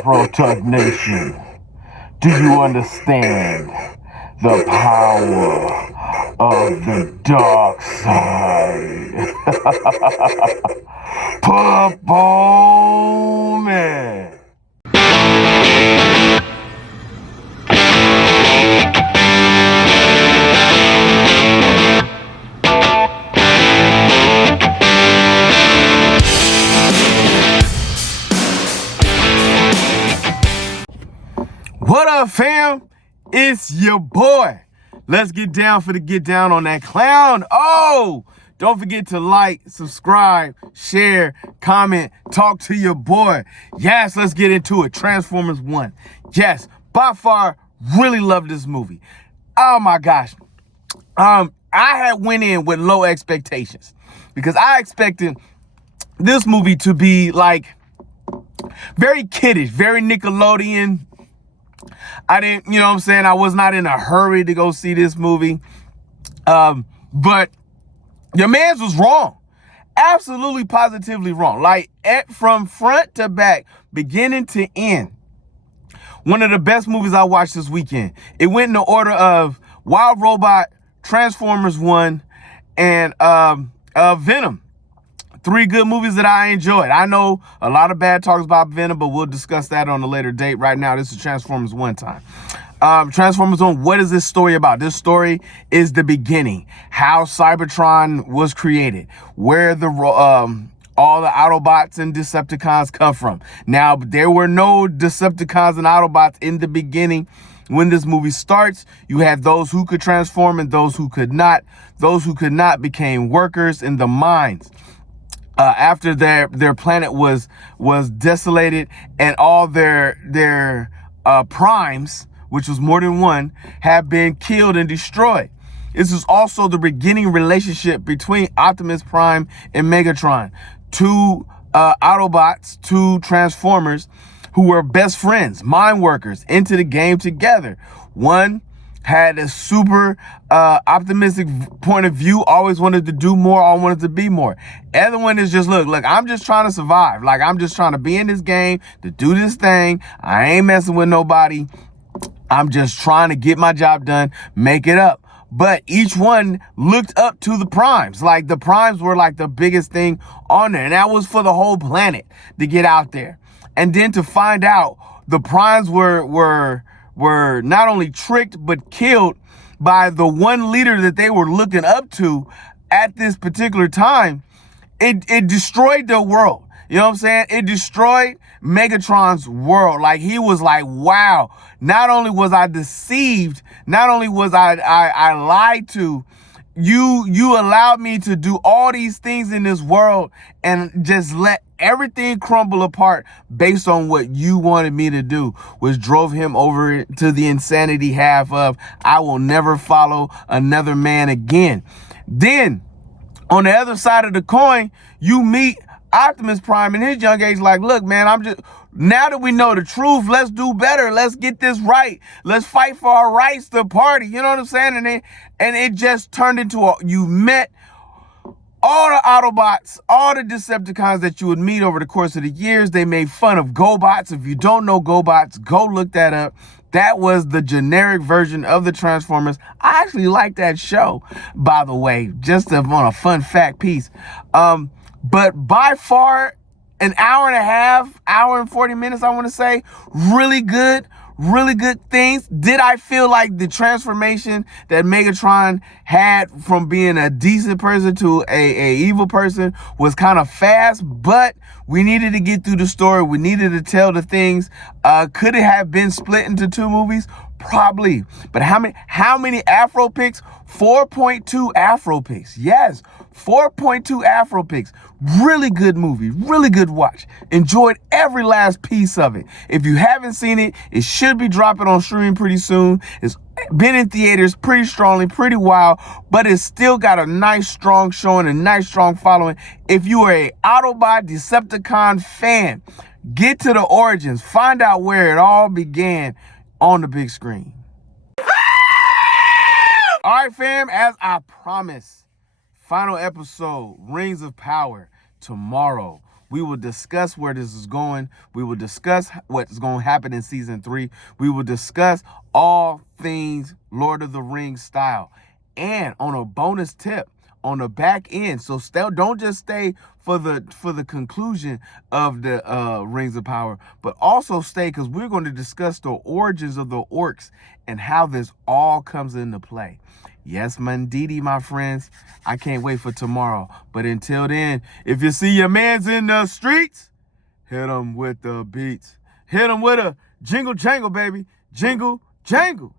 Afro Tuck Nation, do you understand the power of the dark side? Pop on me. What up, fam? It's your boy. Let's get down for the get down on that clown. Oh, don't forget to like, subscribe, share, comment, talk to your boy. Yes, let's get into it. Transformers 1. Yes, by far, really love this movie. Oh my gosh. I had went in with low expectations because I expected this movie to be like very kiddish, very Nickelodeon. I didn't, you know what I'm saying? I was not in a hurry to go see this movie. But your man's was wrong. Absolutely, positively wrong. Like, from front to back, beginning to end, one of the best movies I watched this weekend. It went in the order of Wild Robot, Transformers 1, and Venom. 3 good movies that I enjoyed. I know a lot of bad talks about Venom, but we'll discuss that on a later date. Right now, this is Transformers 1 time. Transformers 1, what is this story about? This story is the beginning. How Cybertron was created. Where the all the Autobots and Decepticons come from. Now, there were no Decepticons and Autobots in the beginning. When this movie starts, you had those who could transform and those who could not. Those who could not became workers in the mines. After their planet was desolated and all their primes, which was more than one, have been killed and destroyed. This is also the beginning relationship between Optimus Prime and Megatron, 2 Autobots, 2 Transformers who were best friends, mind workers, into the game together. One had a super optimistic point of view, always wanted to do more, always wanted to be more. Other one is just, look, I'm just trying to survive. Like, I'm just trying to be in this game, to do this thing. I ain't messing with nobody. I'm just trying to get my job done, make it up. But each one looked up to the primes. Like, the primes were like the biggest thing on there. And that was for the whole planet to get out there. And then to find out the primes were not only tricked, but killed by the one leader that they were looking up to at this particular time, it destroyed their world. You know what I'm saying? It destroyed Megatron's world. Like, he was like, wow, not only was I deceived, not only was I lied to, you allowed me to do all these things in this world and just let everything crumble apart based on what you wanted me to do, which drove him over to the insanity half of, I will never follow another man again. Then, on the other side of the coin, you meet Optimus Prime in his young age, like, look, man, now that we know the truth, let's do better. Let's get this right. Let's fight for our rights to party. You know what I'm saying? And it just turned into you met all the Autobots, all the Decepticons that you would meet over the course of the years. They made fun of GoBots. If you don't know GoBots, go look that up. That was the generic version of the Transformers. I actually like that show, by the way, just on a fun fact piece. But by far, an hour and a half, hour and 40 minutes, I want to say, really good things. Did I feel like the transformation that Megatron had from being a decent person to a evil person was kind of fast, but we needed to get through the story. We needed to tell the things. Could it have been split into 2 movies? Probably. But how many Afro picks? 4.2 Afro picks. Yes, 4.2 Afro picks. Really good movie. Really good watch. Enjoyed every last piece of it. If you haven't seen it, it should be dropping on streaming pretty soon. It's been in theaters pretty strongly, pretty wild, but it's still got a nice, strong showing, a nice, strong following. If you are a Autobot Decepticon fan, get to the origins. Find out where it all began on the big screen. All right, fam, as I promised, final episode, Rings of Power, tomorrow. We will discuss where this is going. We will discuss what's going to happen in season 3. We will discuss all things Lord of the Rings style. And on a bonus tip, on the back end, so don't just stay for the conclusion of the Rings of Power, but also stay, because we're going to discuss the origins of the orcs and how this all comes into play. Yes, Mandidi, my friends, I can't wait for tomorrow. But until then, if you see your mans in the streets, hit them with the beats. Hit them with a jingle jangle, baby. Jingle jangle.